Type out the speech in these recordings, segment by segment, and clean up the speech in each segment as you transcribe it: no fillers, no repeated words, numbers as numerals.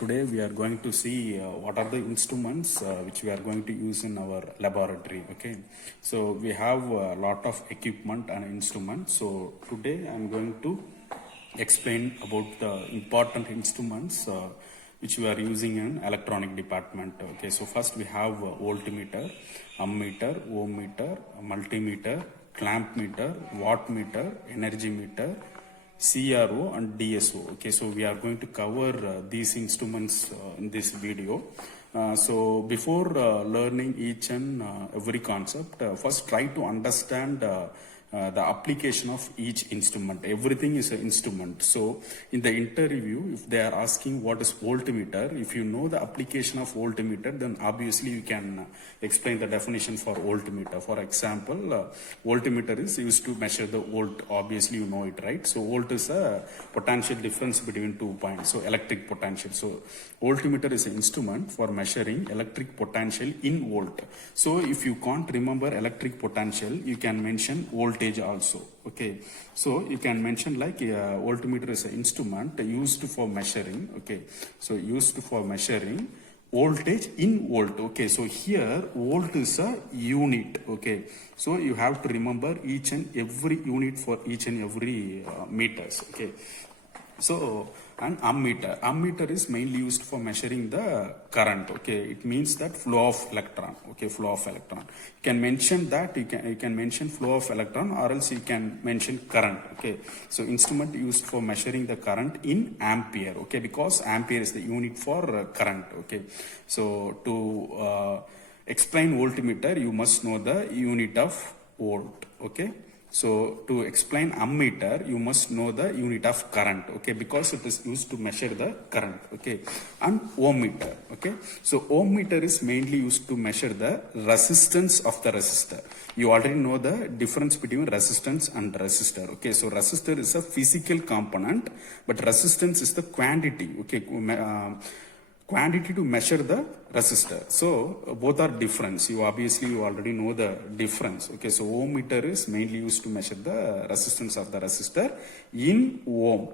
Today we are going to see what are the instruments which we are going to use in our laboratory. Okay, so we have a lot of equipment and instruments. So today I am going to explain about the important instruments which we are using in electronic department. Okay, so first we have voltmeter, ammeter, ohm meter, multimeter, clamp meter, watt meter, energy meter, CRO and DSO. Okay, so we are going to cover these instruments in this video. So before learning each and every concept, first try to understand the application of each instrument. Everything is an instrument. So in the interview, if they are asking what is voltmeter, if you know the application of voltmeter, then obviously you can explain the definition for voltmeter. For example, voltmeter is used to measure the volt. Obviously you know it, right? So volt is a potential difference between 2 points. So electric potential. So voltmeter is an instrument for measuring electric potential in volt. So if you can't remember electric potential, you can mention voltage also. Okay, so you can mention like voltmeter is an instrument used for measuring. Okay, so used for measuring voltage in volt. Okay, so here volt is a unit. Okay, so you have to remember each and every unit for each and every meters. Okay, so an ammeter is mainly used for measuring the current. Okay, it means that flow of electron. Okay, flow of electron. You can mention that, you can mention flow of electron, or else you can mention current. Okay, so instrument used for measuring the current in ampere. Okay, because ampere is the unit for current. Okay, so to explain voltmeter, you must know the unit of volt. Okay, so to explain ammeter, you must know the unit of current. Okay, because it is used to measure the current. Okay, and ohm meter. Okay, so ohm meter is mainly used to measure the resistance of the resistor. You already know the difference between resistance and resistor. Okay, so resistor is a physical component, but resistance is the quantity. Okay, quantity to measure the resistor. So both are different. You already know the difference. Okay, so ohm meter is mainly used to measure the resistance of the resistor in ohm,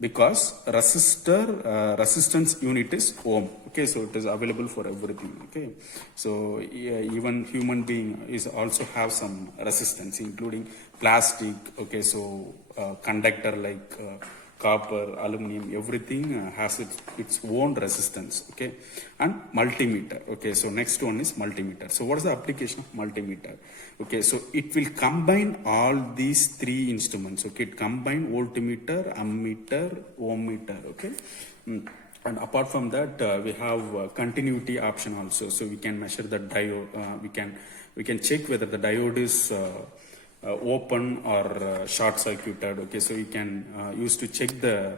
because resistance unit is ohm. Okay, so it is available for everything. Okay, so even human being is also have some resistance, including plastic. Okay, so conductor like copper, aluminum, everything has its own resistance. Okay, and multimeter. Okay, so next one is multimeter. So what is the application of multimeter? Okay, so it will combine all these three instruments. Okay, it combine voltmeter, ammeter, ohm meter. Okay, and apart from that, we have continuity option also. So we can measure the diode. We can check whether the diode is open or short circuited. Okay, so you can use to check the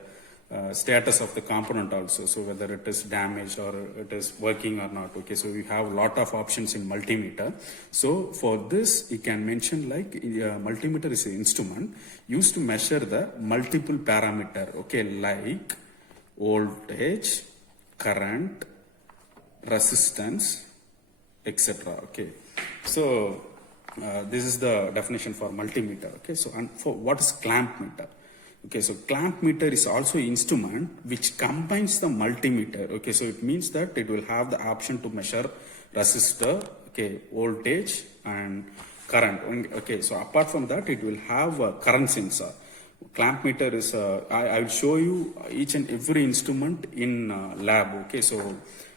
status of the component also, so whether it is damaged or it is working or not. Okay, so we have a lot of options in multimeter. So for this you can mention like multimeter is an instrument used to measure the multiple parameter. Okay, like voltage, current, resistance, etc. Okay, so this is the definition for multimeter. Okay, so and for what is clamp meter? Okay, so clamp meter is also an instrument which combines the multimeter. Okay, so it means that it will have the option to measure resistor, okay, voltage and current. Okay, so apart from that, it will have a current sensor. Clamp meter is I will show you each and every instrument in lab. Okay, so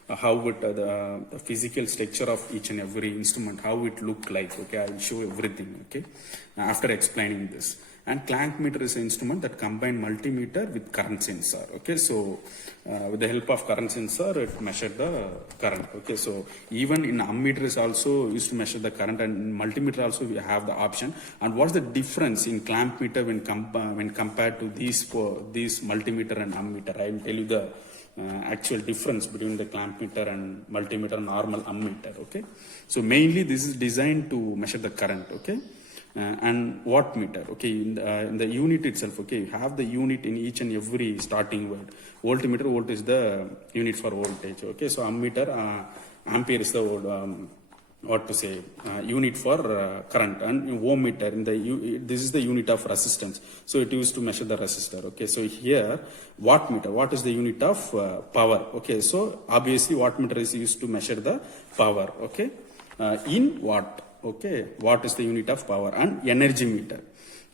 how it the physical structure of each and every instrument, how it look like. Okay, I will show everything. Okay, after explaining this. And clamp meter is an instrument that combine multimeter with current sensor. Okay, so with the help of current sensor, it measure the current. Okay, so even in ammeter is also used to measure the current, and in multimeter also we have the option. And what's the difference in clamp meter when compared to these multimeter and ammeter? I will tell you the actual difference between the clamp meter and multimeter, normal ammeter. Okay, so mainly this is designed to measure the current. Okay, and watt meter. Okay, in the unit itself. Okay, you have the unit in each and every starting word. Voltmeter, volt is the unit for voltage. Okay, so ammeter, ampere is the what to say, unit for current, and ohm meter in the this is the unit of resistance, so it used to measure the resistor. Okay, so here watt meter, what is the unit of power? Okay, so obviously watt meter is used to measure the power. Okay, in watt. Okay, watt is the unit of power. And energy meter.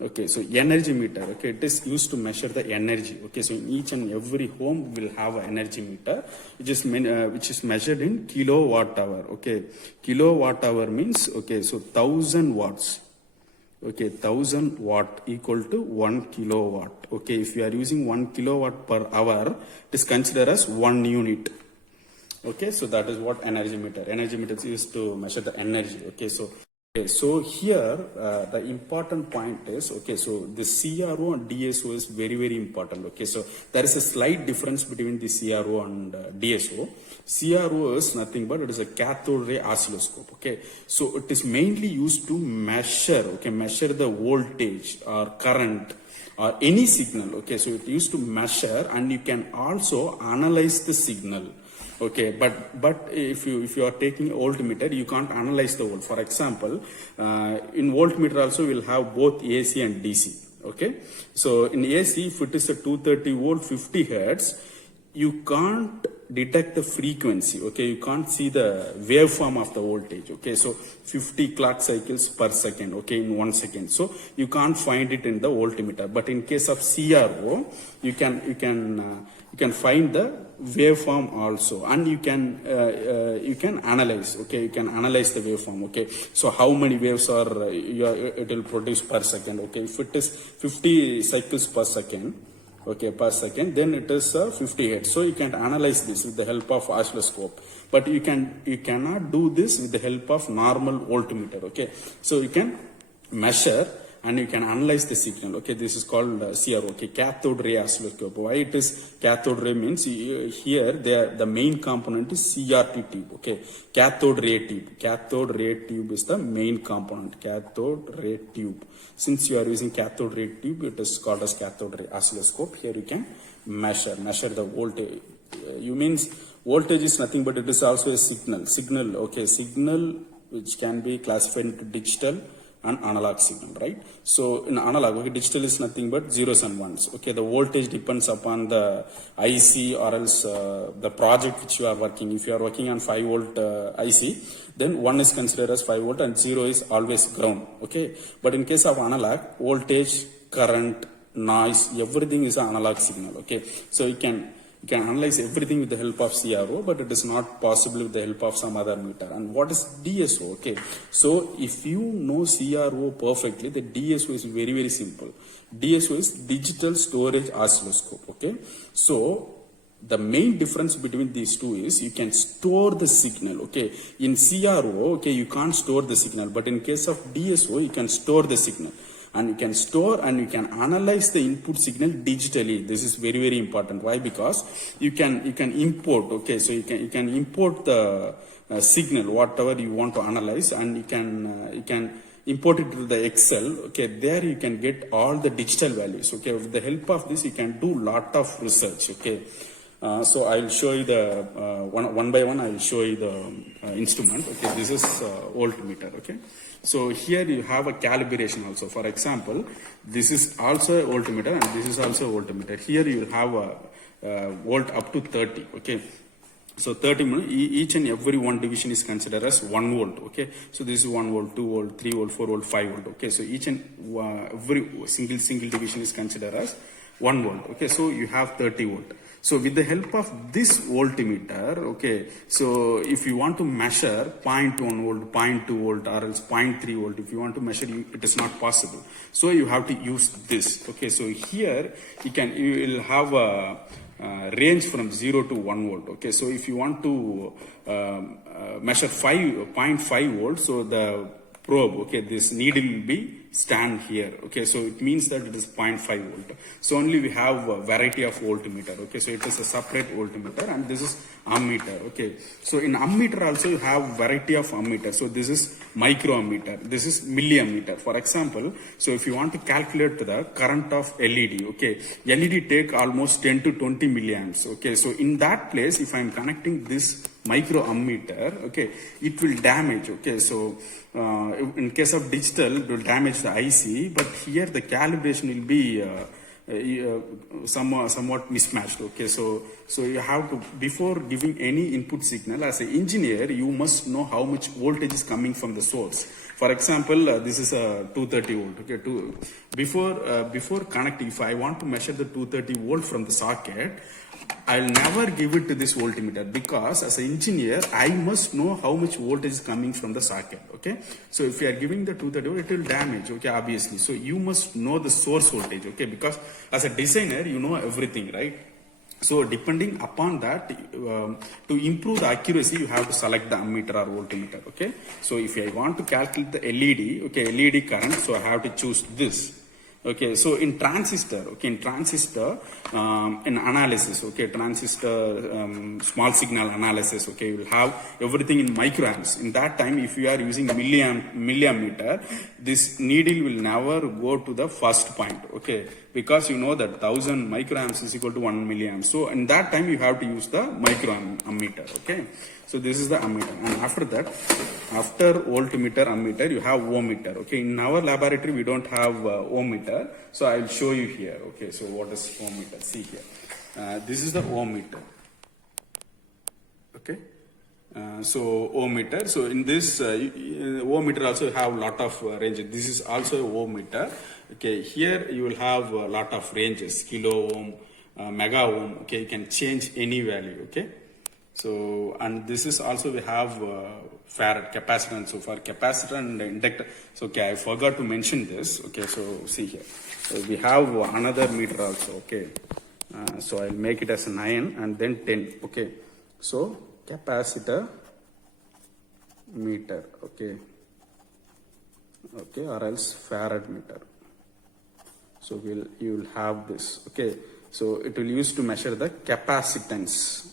Okay, so energy meter, okay, it is used to measure the energy. Okay, so in each and every home will have an energy meter, which is measured in kilowatt hour. Okay, kilowatt hour means, okay, so 1000 watts. Okay, 1000 watt equal to 1 kilowatt. Okay, if you are using 1 kilowatt per hour, it is considered as 1 unit. Okay, so that is what energy meter. Energy meter is used to measure the energy. Okay, so here the important point is, okay, so the CRO and DSO is very, very important. Okay, so there is a slight difference between the CRO and DSO. CRO is nothing but it is a cathode ray oscilloscope. Okay, so it is mainly used to measure, okay, measure the voltage or current or any signal. Okay, so it used to measure, and you can also analyze the signal. Okay, but if you are taking voltmeter, you can't analyze the volt. For example, in voltmeter also we'll have both AC and DC. Okay, so in AC, if it is a 230 volt 50 hertz, you can't detect the frequency. Okay, you can't see the waveform of the voltage. Okay, so 50 clock cycles per second, okay, in 1 second, so you can't find it in the voltmeter. But in case of CRO, you can find the waveform also, and you can analyze. Okay, you can analyze the waveform. Okay, so how many waves are it will produce per second. Okay, if it is 50 cycles per second, okay, per second, then it is 50 hertz. So you can analyze this with the help of oscilloscope, but you cannot do this with the help of normal voltmeter. Okay, so you can measure and you can analyze the signal. Okay, this is called CRO. Okay, cathode ray oscilloscope. Why it is cathode ray means here the main component is CRT tube. Okay, cathode ray tube. Cathode ray tube is the main component. Cathode ray tube. Since you are using cathode ray tube, it is called as cathode ray oscilloscope. Here you can measure the voltage. You means voltage is nothing but it is also a signal. Okay, signal which can be classified into digital and analog signal, right? So in analog, okay, digital is nothing but zeros and ones. Okay, the voltage depends upon the IC or else the project which you are working. If you are working on 5 volt IC, then 1 is considered as 5 volt and 0 is always ground. Okay, but in case of analog, voltage, current, noise, everything is an analog signal. Okay, so you can analyze everything with the help of CRO, but it is not possible with the help of some other meter. And what is DSO? Okay, so if you know CRO perfectly, the DSO is very, very simple. DSO is digital storage oscilloscope. Okay, so the main difference between these two is you can store the signal. Okay, in CRO, okay, you can't store the signal, but in case of DSO, you can store the signal. And you can store and you can analyze the input signal digitally. This is very, very important. Why? Because you can import. Okay, so you can import the signal whatever you want to analyze, and you can import it to the Excel. Okay, there you can get all the digital values. Okay, with the help of this you can do lot of research. Okay, so I'll show you the one by one. I'll show you the instrument. Okay, this is voltmeter. Okay, so here you have a calibration also. For example, this is also a voltmeter and this is also a voltmeter. Here you have a volt up to 30. Okay, so 30 minutes, each and every one division is considered as 1 volt. Okay, so this is 1 volt, 2 volt, 3 volt, 4 volt, 5 volt. Okay, so each and every single division is considered as 1 volt. Okay, so you have 30 volt. So with the help of this voltmeter, okay, so if you want to measure 0.1 volt, 0.2 volt or else 0.3 volt, if you want to measure, it is not possible. So you have to use this. Okay, so here you will have a range from 0 to 1 volt. Okay, so if you want to measure 0.5 volts, so the probe, okay, this needle will be stand here. Okay, so it means that it is 0.5 volt. So only we have a variety of voltmeter. Okay, so it is a separate voltmeter, and this is ammeter. Okay, so in ammeter also you have variety of ammeter. So this is microammeter, this is milliammeter. For example, so if you want to calculate the current of LED, okay, LED take almost 10 to 20 milliamps. Okay, so in that place, if I am connecting this micro ammeter, okay, it will damage. Okay, so in case of digital, it will damage the IC, but here the calibration will be somewhat mismatched. Okay, so you have to, before giving any input signal, as an engineer, you must know how much voltage is coming from the source. For example, this is a 230 volt. Okay, before connecting, if I want to measure the 230 volt from the socket, I'll never give it to this voltmeter, because as an engineer, I must know how much voltage is coming from the socket. Okay, so if you are giving the 230 volt, it will damage. Okay, obviously. So you must know the source voltage. Okay, because as a designer, you know everything, right? So depending upon that, to improve the accuracy, you have to select the ammeter or voltmeter. Okay, so if I want to calculate the LED, okay, LED current, so I have to choose this. Okay, so in transistor, in analysis, okay, transistor small signal analysis, okay, you will have everything in microamps. In that time, if you are using milliammeter, this needle will never go to the first point. Okay, because you know that 1000 microamps is equal to 1 milliamp. So in that time, you have to use the microammeter. Okay, so this is the ammeter, and after that, after voltmeter, ammeter, you have ohmmeter. Okay, in our laboratory we don't have ohmmeter, so I will show you here. Okay, so what is ohmmeter? See here, this is the ohmmeter. Okay, so ohmmeter. So in this ohmmeter also have lot of ranges. This is also a ohmmeter. Okay, here you will have a lot of ranges: kilo ohm, mega ohm. Okay, you can change any value. Okay. So, and this is also we have farad capacitance. So for capacitor and inductor, so okay, I forgot to mention this. Okay, so see here, so we have another meter also. Okay, so I'll make it as 9 and then 10. Okay, so capacitor meter. Okay, okay, or else farad meter. So you will have this. Okay, so it will use to measure the capacitance.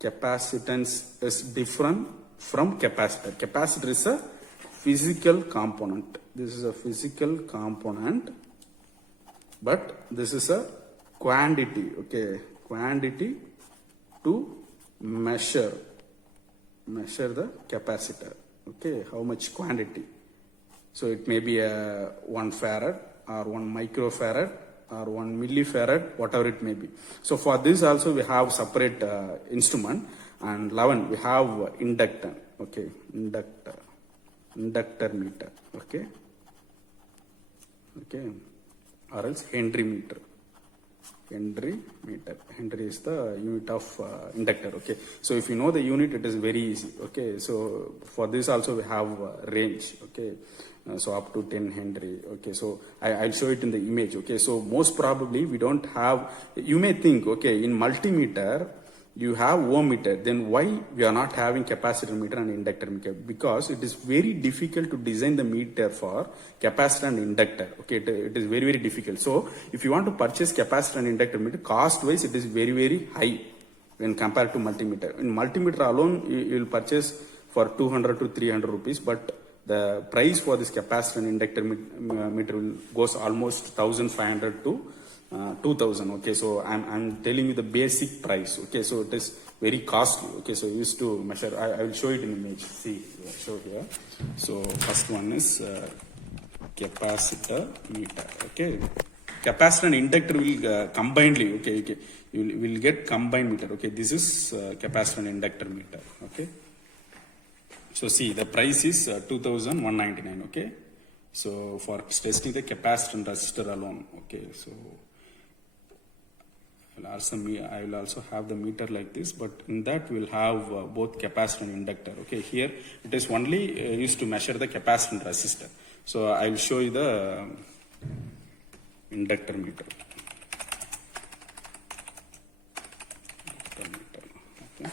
Capacitance is different from capacitor. Capacitor is a physical component. This is a physical component, but this is a quantity. Okay, quantity to measure the capacitor. Okay, how much quantity? So it may be a 1 farad or 1 microfarad or 1 millifarad, whatever it may be. So for this also we have separate instrument, and 11 we have inductor. Okay, inductor meter. Okay, or else Henry meter. Henry is the unit of inductor. Okay, so if you know the unit, it is very easy. Okay, so for this also we have range. Okay, so up to 10 Henry. Okay, so I'll show it in the image. Okay, so most probably we don't have, you may think, okay, in multimeter you have ohmmeter, then why we are not having capacitor meter and inductor meter? Because it is very difficult to design the meter for capacitor and inductor. Okay, it is very, very difficult. So if you want to purchase capacitor and inductor meter, cost wise it is very, very high when compared to multimeter. In multimeter alone, you will purchase for 200 to 300 rupees, but the price for this capacitor and inductor meter goes almost 1500 to 2000. Okay, so I'm telling you the basic price. Okay, so it is very costly. Okay, so used to measure, I will show it in image. See, show here. So first one is capacitor meter. Okay, capacitor and inductor will combinedly. Okay, you will get combined meter. Okay, this is capacitor and inductor meter. Okay, so see the price is 2199. Okay, so for testing the capacitor and resistor alone. Okay, so I will also have the meter like this, but in that we will have both capacitor and inductor. Okay, here it is only used to measure the capacitor and resistor. So I will show you the inductor meter. Okay.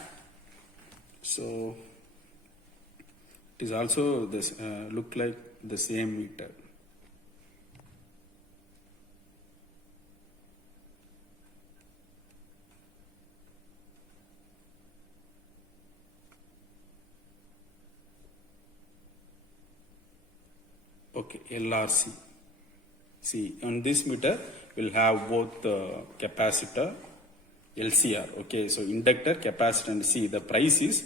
So it is also this look like the same meter. Okay, LRC. See, on this meter, we'll have both capacitor, LCR. Okay, so inductor, capacitor, and see the price is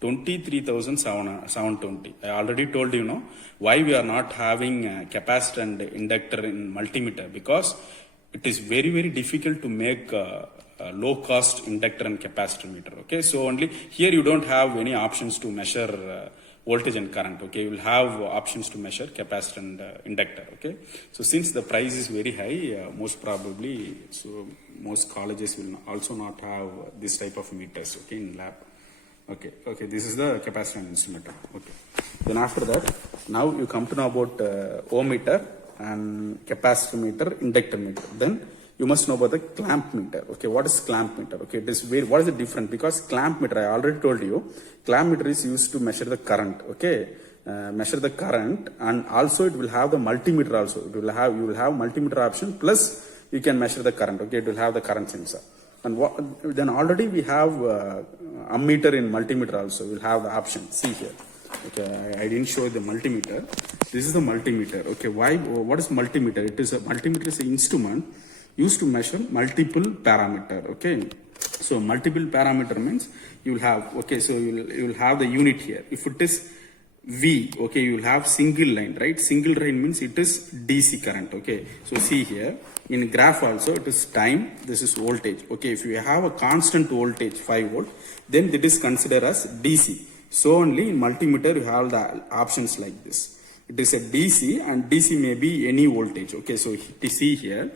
23,720. I already told you, know, why we are not having capacitor and inductor in multimeter, because it is very, very difficult to make low cost inductor and capacitor meter. Okay, so only here you don't have any options to measure voltage and current. Okay, you will have options to measure capacitor and inductor. Okay, so since the price is very high, most probably, so most colleges will also not have this type of meters. Okay, in lab. Okay, this is the capacitor and insumeter. Okay, then after that, now you come to know about ohm meter and capacitor meter, inductor meter. Then you must know about the clamp meter. Okay, what is clamp meter? Okay, it is what is the difference? Because clamp meter, I already told you, clamp meter is used to measure the current. Okay, measure the current, and also it will have the multimeter also. You will have multimeter option, plus you can measure the current. Okay, it will have the current sensor. And then already we have ammeter in multimeter also. We'll have the option. See here. Okay, I didn't show the multimeter. This is the multimeter. Okay, why? What is multimeter? Multimeter is an instrument used to measure multiple parameter. Okay, so multiple parameter means you will have. Okay, so you will have the unit here. If it is V, okay, you will have single line, right? Single line means it is DC current. Okay, so see here in graph also it is time. This is voltage. Okay, if you have a constant voltage 5 volt, then it is considered as DC. So only in multimeter you have the options like this. It is a DC, and DC may be any voltage. Okay, so to see here.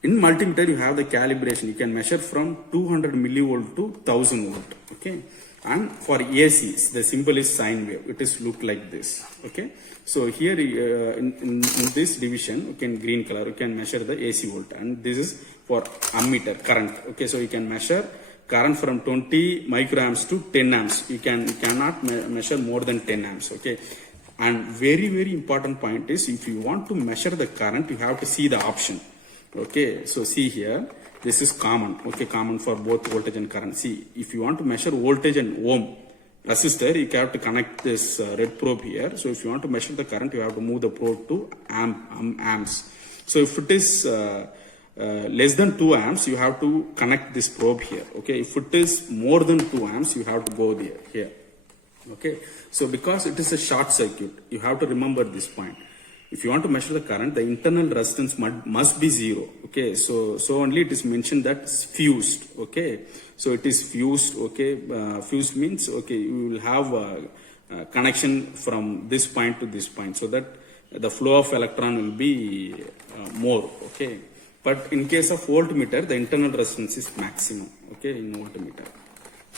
In multimeter, you have the calibration. You can measure from 200 millivolt to 1000 volt. Okay, and for AC, the symbol is sine wave. It is look like this. Okay, so here in this division, you can green color. You can measure the AC volt, and this is for ammeter current. Okay, so you can measure current from 20 microamps to 10 amps. You cannot measure more than 10 amps. Okay, and very, very important point is, if you want to measure the current, you have to see the option. Okay, so see here, this is common. Okay, common for both voltage and current. See, if you want to measure voltage and ohm resistor, you have to connect this red probe here. So if you want to measure the current, you have to move the probe to amps. So if it is less than 2 amps, you have to connect this probe here. Okay, if it is more than 2 amps, you have to go here. Okay, so because it is a short circuit, you have to remember this point. If you want to measure the current, the internal resistance must be 0. Okay, so only it is mentioned that it's fused. Okay, so it is fused. Okay, fused means, okay, you will have a connection from this point to this point, so that the flow of electron will be more. Okay, but in case of voltmeter, the internal resistance is maximum. Okay, in voltmeter.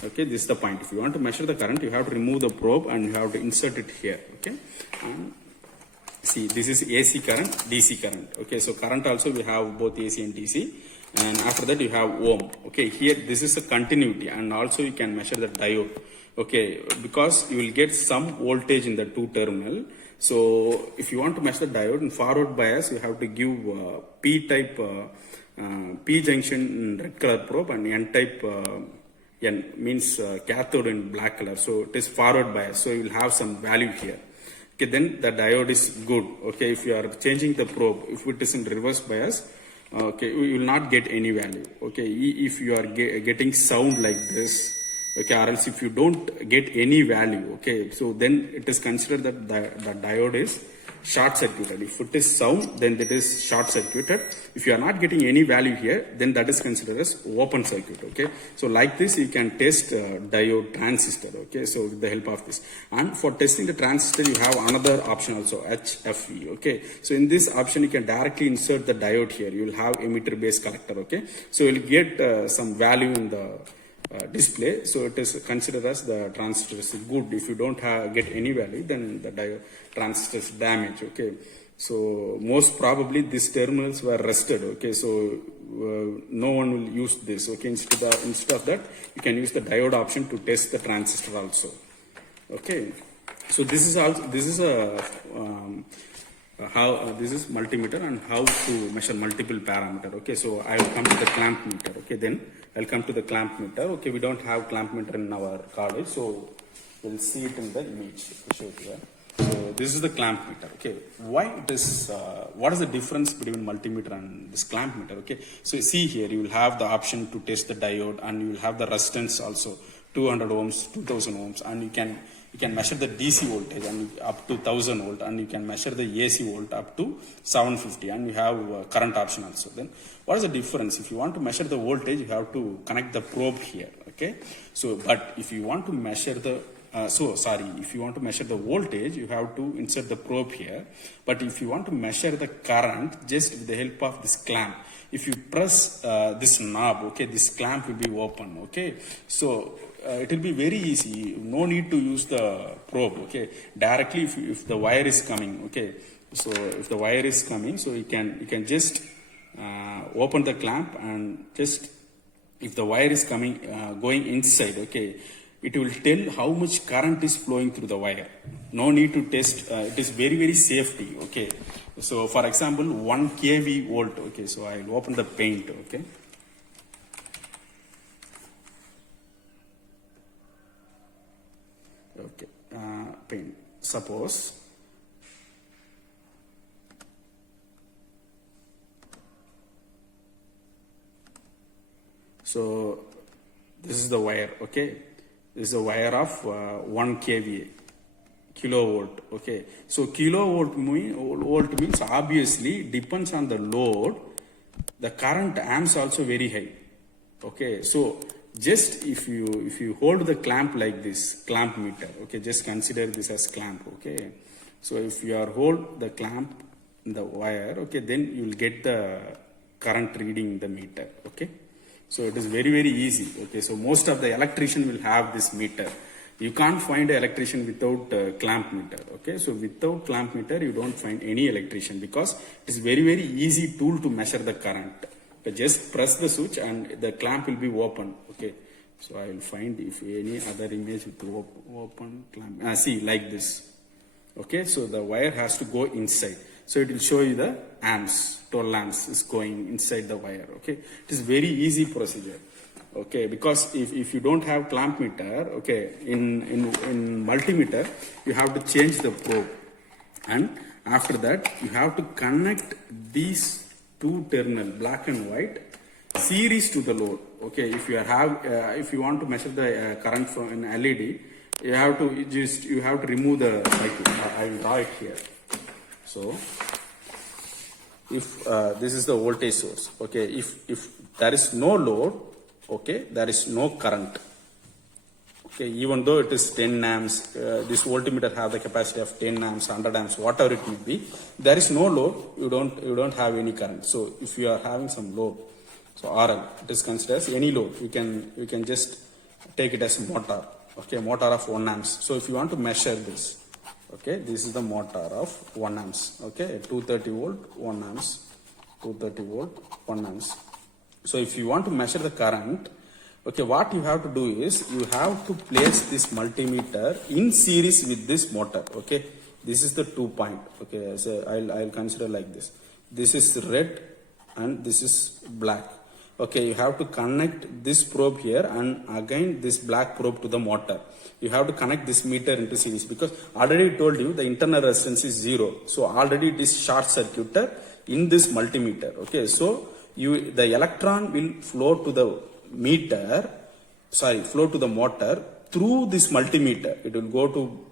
Okay, this is the point. If you want to measure the current, you have to remove the probe and you have to insert it here. Okay, and see, this is AC current, DC current. Okay, so current also we have both AC and DC, and after that you have ohm. Okay, here this is a continuity, and also you can measure the diode. Okay, because you will get some voltage in the 2 terminal. So if you want to measure the diode in forward bias, you have to give P type P junction in red color probe, and N type N means cathode in black color. So it is forward bias. So you will have some value here. Okay, then the diode is good. Okay, if you are changing the probe, if it is in reverse bias, okay, you will not get any value. Okay, if you are getting sound like this, okay, or else if you don't get any value, okay, so then it is considered that the diode is short circuited. If it is sound, then that is short circuited. If you are not getting any value here, then that is considered as open circuit. Okay, so like this you can test diode transistor. Okay, so with the help of this, and for testing the transistor you have another option also, HFE. Okay, so in this option you can directly insert the diode here. You will have emitter base collector. Okay, so you will get some value in the display. So it is considered as the transistor is good. If you don't get any value, then the diode transistor is damaged. Okay, so most probably these terminals were rusted. Okay, so no one will use this. Okay, instead of that, you can use the diode option to test the transistor also. Okay, so this is also, this is a this is multimeter and how to measure multiple parameter. Okay, so I will come to the clamp meter. Okay, then I'll come to the clamp meter. Okay, we don't have clamp meter in our college, so we'll see it in the image. Show it here. So this is the clamp meter. Okay, why this? What is the difference between multimeter and this clamp meter? Okay, so you see here you will have the option to test the diode, and you will have the resistance also, 200 ohms, 2000 ohms, and you can measure the DC voltage and up to 1000 volt, and you can measure the AC volt up to 750, and you have current option also. Then what is the difference? If you want to measure the voltage, you have to connect the probe here. Okay, so but if you want to measure the if you want to measure the voltage, you have to insert the probe here. But if you want to measure the current, just with the help of this clamp, if you press this knob, okay, this clamp will be open. Okay, so it will be very easy. No need to use the probe. Okay, directly if the wire is coming. Okay, so if the wire is coming, so you can just open the clamp, and just if the wire is coming going inside. Okay, it will tell how much current is flowing through the wire. No need to test. It is very safety. Okay, so for example 1 kV volt. Okay, so I will open the paint. Okay, paint, suppose so this is the wire. Okay, this is a wire of 1 kVA, kilovolt. Okay, so kilovolt means obviously depends on the load. The current amps also very high. Okay, so just if you hold the clamp like this, clamp meter. Okay, just consider this as clamp. Okay, so if you hold the clamp in the wire, okay, then you will get the current reading in the meter. Okay, so it is very easy. Okay, so most of the electrician will have this meter. You can't find an electrician without clamp meter. Okay, so without clamp meter you don't find any electrician, because it is very easy tool to measure the current. Okay, just press the switch and the clamp will be open. Okay, so I will find if any other image with open clamp. See, like this. Okay, so the wire has to go inside. So it will show you the amps, 12 amps is going inside the wire. Okay, it is very easy procedure. Okay, because if you don't have clamp meter, okay, in multimeter you have to change the probe, and after that you have to connect these two terminal, black and white, series to the load. Okay, if you want to measure the current from an LED, you have to remove the cycle. I will draw it here. So if this is the voltage source. Okay, if there is no load, okay, there is no current. Okay, even though it is 10 amps, this voltmeter have the capacity of 10 amps, 100 amps, whatever it may be, there is no load, you don't have any current. So if you are having some load, so RL, it is considered as any load. You can just take it as motor. Okay, motor of 1 amps. So if you want to measure this, okay, this is the motor of 1 amps. Okay, 230 volt, 1 amps, 230 volt, 1 amps. So if you want to measure the current, okay, what you have to do is you have to place this multimeter in series with this motor. Okay, this is the 2 point. Okay, so I'll consider like this. This is red and this is black. Okay, you have to connect this probe here and again this black probe to the motor. You have to connect this meter into series, because already told you the internal resistance is 0. So already it is short circuited in this multimeter. Okay, so the electron will flow to the motor through this multimeter. It will go to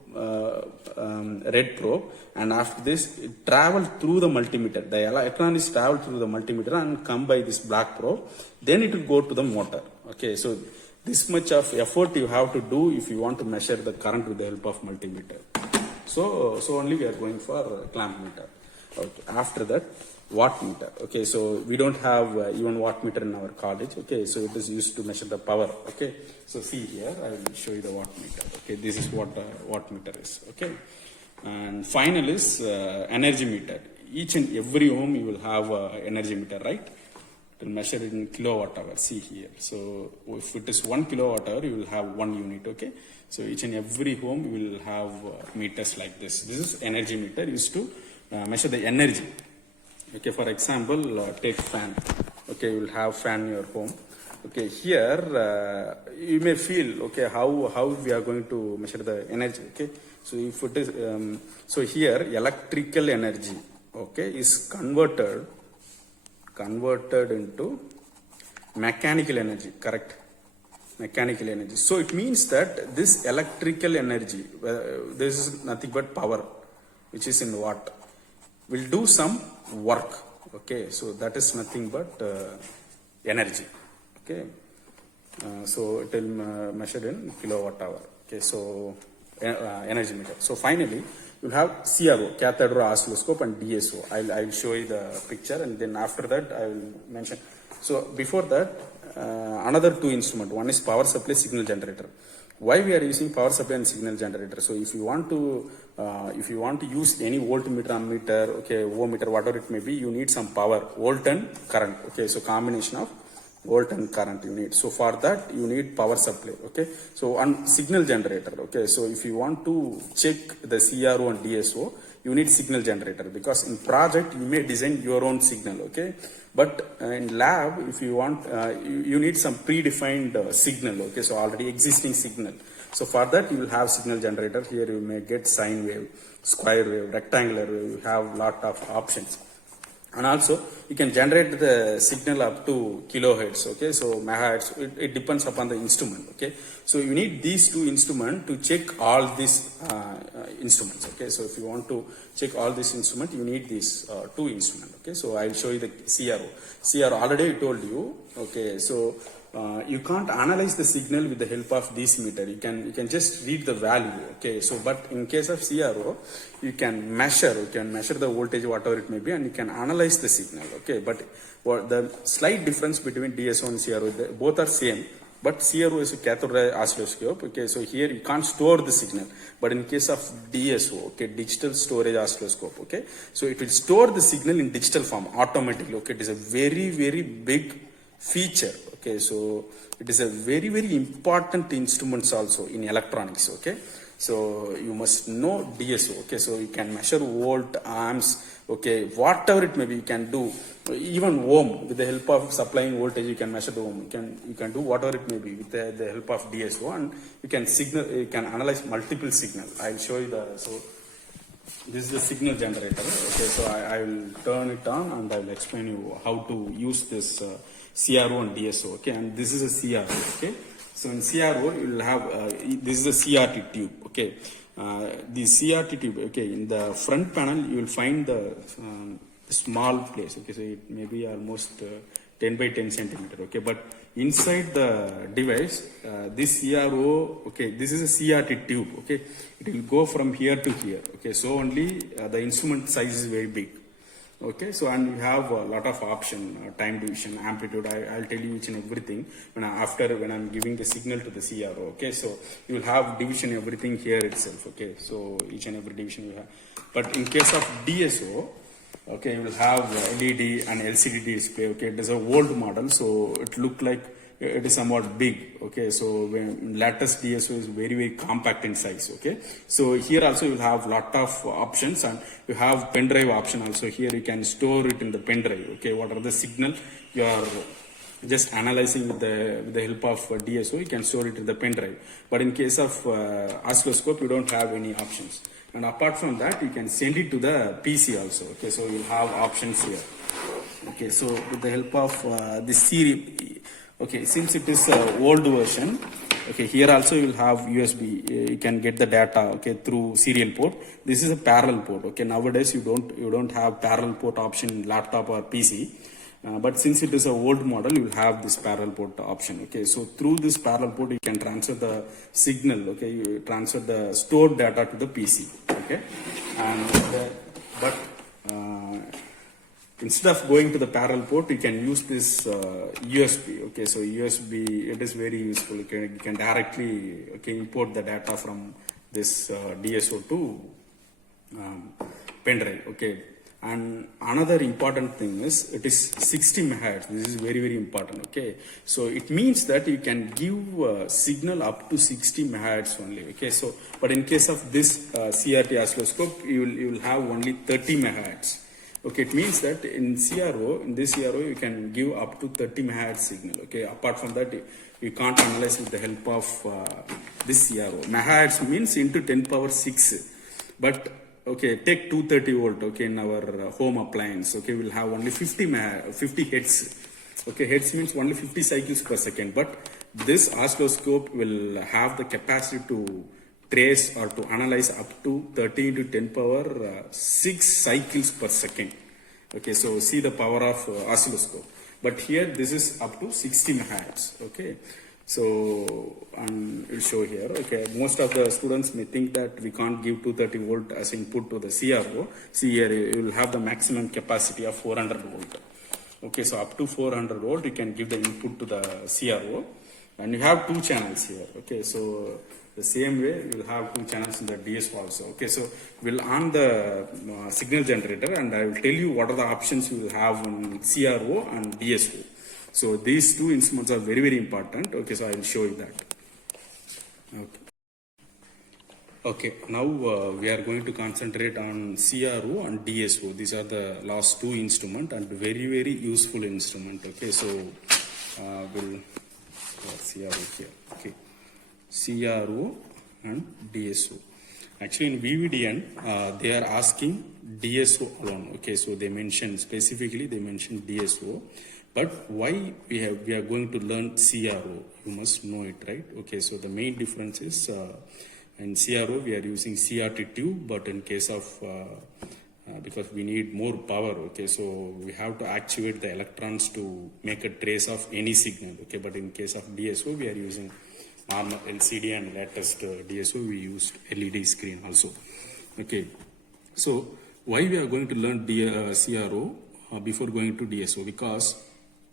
red probe, and after this it travel through the multimeter. The electron is travel through the multimeter and come by this black probe, then it will go to the motor. Okay, so this much of effort you have to do if you want to measure the current with the help of multimeter. So only we are going for clamp meter. Okay, after that watt meter. Okay, so we don't have even watt meter in our college. Okay, so it is used to measure the power. Okay, so see here, I will show you the watt meter. Okay, this is what watt meter is. Okay, and final is energy meter. Each and every home you will have energy meter, right? It will measure it in kilowatt hour. See here. So if it is 1 kilowatt hour, you will have 1 unit. Okay, so each and every home you will have meters like this. This is energy meter used to measure the energy. Okay, for example, take fan. Okay, you will have fan in your home. Okay, here you may feel, okay, how we are going to measure the energy. Okay, so if it is so here electrical energy, okay, is converted into mechanical energy, correct? Mechanical energy. So it means that this electrical energy, this is nothing but power, which is in watt, will do some work. Okay, so that is nothing but energy. Okay, so it will measure in kilowatt hour. Okay, so energy meter. So finally, you have CRO, cathode oscilloscope, and DSO. I'll show you the picture, and then after that I will mention. So before that, another two instruments. One is power supply, signal generator. Why we are using power supply and signal generator? So if you want to use any voltmeter, ammeter, okay, ohmmeter, whatever it may be, you need some power, volt and current. Okay, so combination of volt and current you need. So for that you need power supply. Okay, so on signal generator. Okay, so if you want to check the CRO and DSO, you need signal generator, because in project you may design your own signal. Okay, but in lab, if you want, you need some predefined signal. Okay, so already existing signal. So for that you will have signal generator. Here you may get sine wave, square wave, rectangular wave. You have lot of options. And also you can generate the signal up to kilohertz. Okay, so megahertz, it depends upon the instrument. Okay, so you need these two instruments to check all these instruments. Okay, so if you want to check all these instruments, you need these two instruments. Okay, so I'll show you the CRO already I told you. Okay, so you can't analyze the signal with the help of this meter. You can just read the value. Okay, so but in case of CRO, you can measure the voltage, whatever it may be, and you can analyze the signal. Okay, but what the slight difference between DSO and CRO, both are same, but CRO is a cathode ray oscilloscope. Okay, so here you can't store the signal, but in case of DSO, okay, digital storage oscilloscope, okay, so it will store the signal in digital form automatically. Okay, it is a very, very big feature. Okay, so it is a very, very important instruments also in electronics. Okay, so you must know DSO. Okay, so you can measure volt, amps, okay, whatever it may be, you can do. Even ohm, with the help of supplying voltage, you can measure the ohm. You can do whatever it may be with the help of DSO, and you can analyze multiple signal. I'll show you so this is the signal generator. Okay, so I will turn it on and I will explain you how to use this CRO and DSO. Okay, and this is a CRO. Okay, so in CRO you will have this is a CRT tube. Okay, the CRT tube. Okay, in the front panel you will find the small place. Okay, so it may be almost 10 by 10 centimeter. Okay, but inside the device, this CRO, okay, this is a CRT tube. Okay, it will go from here to here. Okay, so only the instrument size is very big. Okay, so and you have a lot of option, time division, amplitude. I'll tell you each and everything when I'm giving the signal to the CRO. Okay, so you will have division everything here itself. Okay, so each and every division you have. But in case of DSO, okay, you will have LED and LCD display. Okay, it is an old model, so it look like it is somewhat big. Okay, so when latest DSO is very, very compact in size. Okay, so here also you will have lot of options, and you have pen drive option also. Here you can store it in the pen drive. Okay, what are the signal you are just analyzing with the help of DSO, you can store it in the pen drive. But in case of oscilloscope, you don't have any options. And apart from that, you can send it to the PC also. Okay, so you'll have options here. Okay, so with the help of this series, okay, since it is old version, okay, here also you will have USB. You can get the data, okay, through serial port. This is a parallel port. Okay, nowadays you don't have parallel port option in laptop or PC. But since it is a old model, you will have this parallel port option. Okay, so through this parallel port, you can transfer the signal. Okay, you transfer the stored data to the PC. Okay, and but instead of going to the parallel port, you can use this USB. Okay, so USB, it is very useful. You can directly, okay, import the data from this DSO to pen drive. Okay. And another important thing is it is 60 megahertz. This is very, very important. Okay, so it means that you can give a signal up to 60 megahertz only. Okay, so but in case of this CRT oscilloscope, you will have only 30 megahertz. Okay, it means that in CRO, in this CRO, you can give up to 30 megahertz signal. Okay, apart from that, you can't analyze with the help of this CRO. Megahertz means into 10 power 6. But okay, take 230 volt. Okay, in our home appliance. Okay, we'll have only 50 hertz. Okay, hertz means only 50 cycles per second. But this oscilloscope will have the capacity to trace or to analyze up to 30 into 10 power 6 cycles per second. Okay, so see the power of oscilloscope. But here this is up to 60 megahertz. Okay, so we'll show here. Okay, most of the students may think that we can't give 230 volt as input to the CRO. See here, you will have the maximum capacity of 400 volt. Okay, so up to 400 volt you can give the input to the CRO, and you have two channels here. Okay, so the same way you will have two channels in the DSO also. Okay, so we'll on the signal generator, and I will tell you what are the options you will have on CRO and DSO. So these two instruments are very, very important. Okay, so I will show you that. Okay. Okay, now we are going to concentrate on CRO and DSO. These are the last two instruments and very, very useful instrument. Okay, so we'll CRO here. Okay, CRO and DSO. Actually, in VVDN, they are asking DSO alone. Okay, so they mentioned specifically, they mentioned DSO. But why we are going to learn CRO? You must know it, right? Okay, so the main difference is in CRO we are using CRT tube, but in case of because we need more power. Okay, so we have to actuate the electrons to make a trace of any signal. Okay, but in case of DSO we are using normal LCD, and latest DSO we used LED screen also. Okay, so why we are going to learn CRO before going to DSO? Because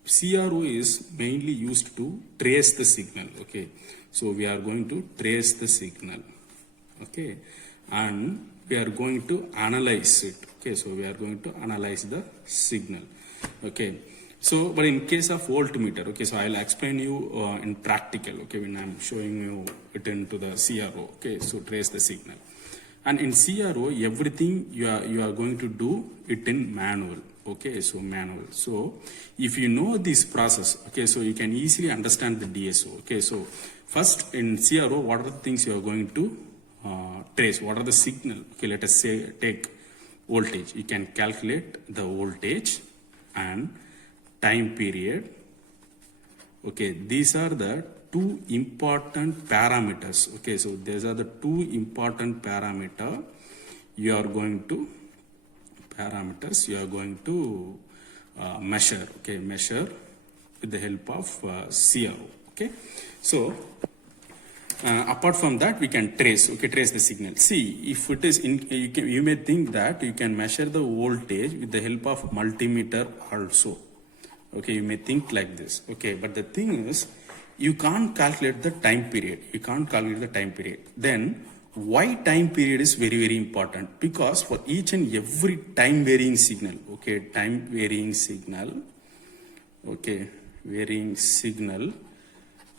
CRO is mainly used to trace the signal. Okay, so we are going to trace the signal. Okay, and we are going to analyze it. Okay, so we are going to analyze the signal. Okay, so but in case of voltmeter, okay, so I'll explain you in practical. Okay, when I'm showing you it into the CRO. Okay, so trace the signal, and in CRO everything you are going to do it in manual. Okay, so manual. So if you know this process, okay, so you can easily understand the DSO. Okay, so first in CRO, what are the things you are going to trace? What are the signal? Okay, let us say take voltage. You can calculate the voltage and time period. Okay, these are the two important parameters. Okay, so these are the two important parameters you are going to measure. Okay, measure with the help of CRO. Okay, so apart from that we can trace. Okay, trace the signal. See, if it is you may think that you can measure the voltage with the help of multimeter also. Okay, you may think like this. Okay, but the thing is you can't calculate the time period. Then why time period is very, very important? Because for each and every time varying signal, okay, time varying signal, okay, varying signal,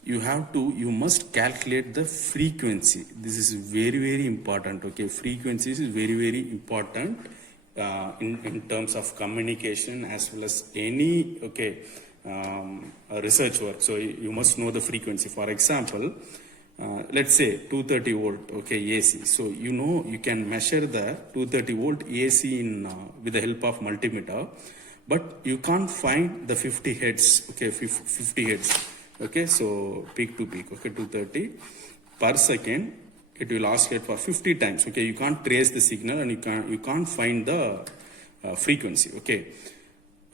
you must calculate the frequency. This is very, very important. Okay, frequency is very, very important in terms of communication as well as any research work. So you must know the frequency. For example, let's say 230 volt, okay, AC. So you can measure the 230 volt AC with the help of multimeter, but you can't find the 50 hertz. Okay, 50 hertz. Okay, so peak to peak. Okay, 230 per second. It will oscillate for 50 times. Okay, you can't trace the signal, and you can't find the frequency. Okay.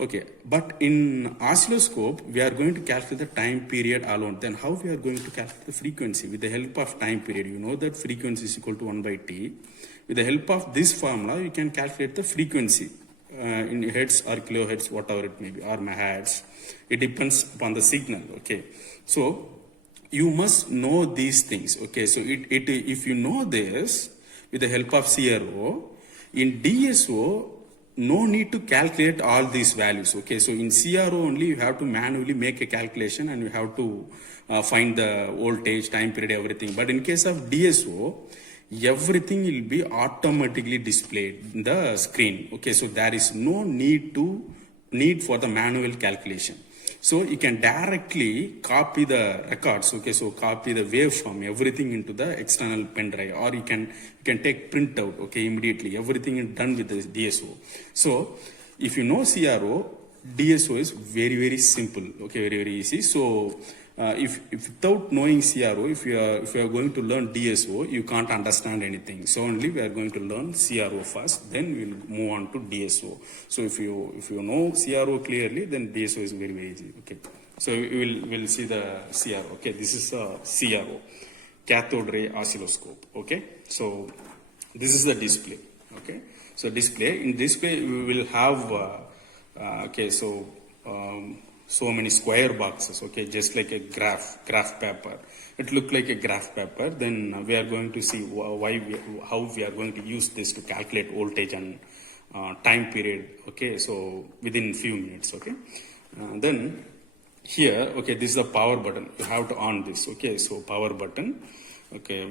Okay, but in oscilloscope, we are going to calculate the time period alone. Then how we are going to calculate the frequency? With the help of time period. You know that frequency is equal to 1 by T. With the help of this formula, you can calculate the frequency in hertz or kilohertz, whatever it may be, or megahertz. It depends upon the signal. Okay, so you must know these things. Okay, so if you know this with the help of CRO, in DSO, no need to calculate all these values. Okay, so in CRO only you have to manually make a calculation, and you have to find the voltage, time period, everything. But in case of DSO, everything will be automatically displayed in the screen. Okay, so there is no need for the manual calculation. So you can directly copy the records. Okay, so copy the waveform, everything into the external pen drive, or you can take printout. Okay, immediately everything is done with the DSO. So if you know CRO, DSO is very simple. Okay, very easy. So if without knowing CRO, if you are going to learn DSO, you can't understand anything. So only we are going to learn CRO first, then we'll move on to DSO. So if you know CRO clearly, then DSO is very easy. Okay, so we'll see the CRO. Okay, this is a CRO, cathode ray oscilloscope. Okay, so this is the display. Okay, so in display we will have okay, so so many square boxes. Okay, just like a graph paper. It looked like a graph paper. Then we are going to see how we are going to use this to calculate voltage and time period. Okay, so within few minutes. Okay, then here, okay, this is a power button. You have to on this. Okay, so power button. Okay,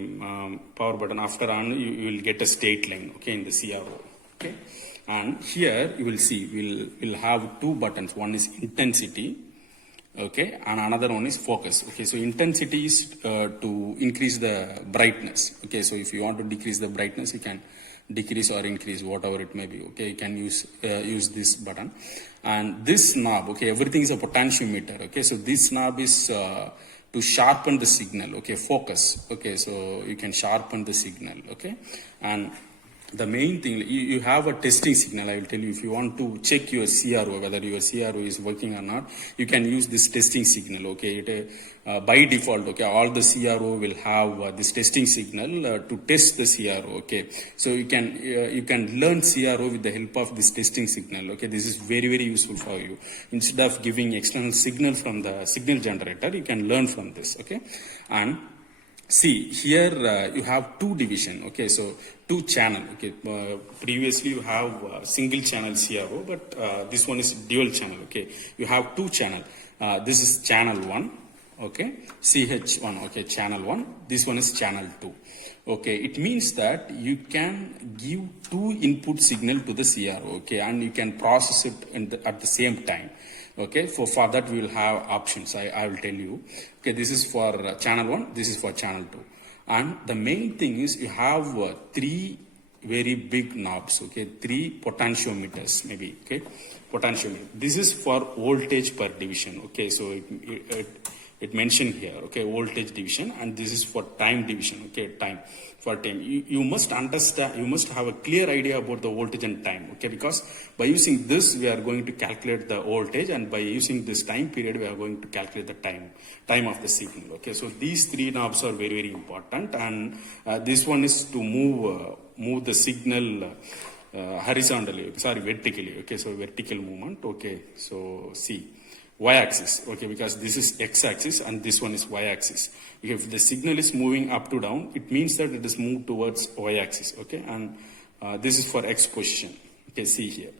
power button. After on, you will get a state line. Okay, in the CRO. Okay, and here you will see we'll have two buttons. One is intensity. Okay, and another one is focus. Okay, so intensity is to increase the brightness. Okay, so if you want to decrease the brightness, you can decrease or increase, whatever it may be. Okay, you can use this button. And this knob, okay, everything is a potentiometer. Okay, so this knob is to sharpen the signal. Okay, focus. Okay, so you can sharpen the signal. Okay, and the main thing, you have a testing signal. I will tell you, if you want to check your CRO, whether your CRO is working or not, you can use this testing signal. Okay, by default, okay, all the CRO will have this testing signal to test the CRO. Okay, so you can learn CRO with the help of this testing signal. Okay, this is very useful for you. Instead of giving external signal from the signal generator, you can learn from this. Okay, and see here you have two division. Okay, so two channel. Okay, previously you have single channel CRO, but this one is dual channel. Okay, you have two channel. This is channel 1. Okay, CH1. Okay, channel 1. This one is channel 2. Okay, it means that you can give two input signal to the CRO. Okay, and you can process it at the same time. Okay, for that we will have options. I will tell you. Okay, this is for channel 1, this is for channel 2. And the main thing is you have three very big knobs. Okay, three potentiometers maybe. Okay, potentiometer. This is for voltage per division. Okay, so it mentioned here. Okay, voltage division, and this is for time division. Okay, time for time. You must understand, you must have a clear idea about the voltage and time. Okay, because by using this we are going to calculate the voltage, and by using this time period we are going to calculate the time of the signal. Okay, so these three knobs are very important, and this one is to move the signal horizontally, vertically. Okay, so vertical movement. Okay, so see, y-axis. Okay, because this is x-axis and this one is y-axis. If the signal is moving up to down, it means that it is moved towards y-axis. Okay, and this is for x position. Okay, see here,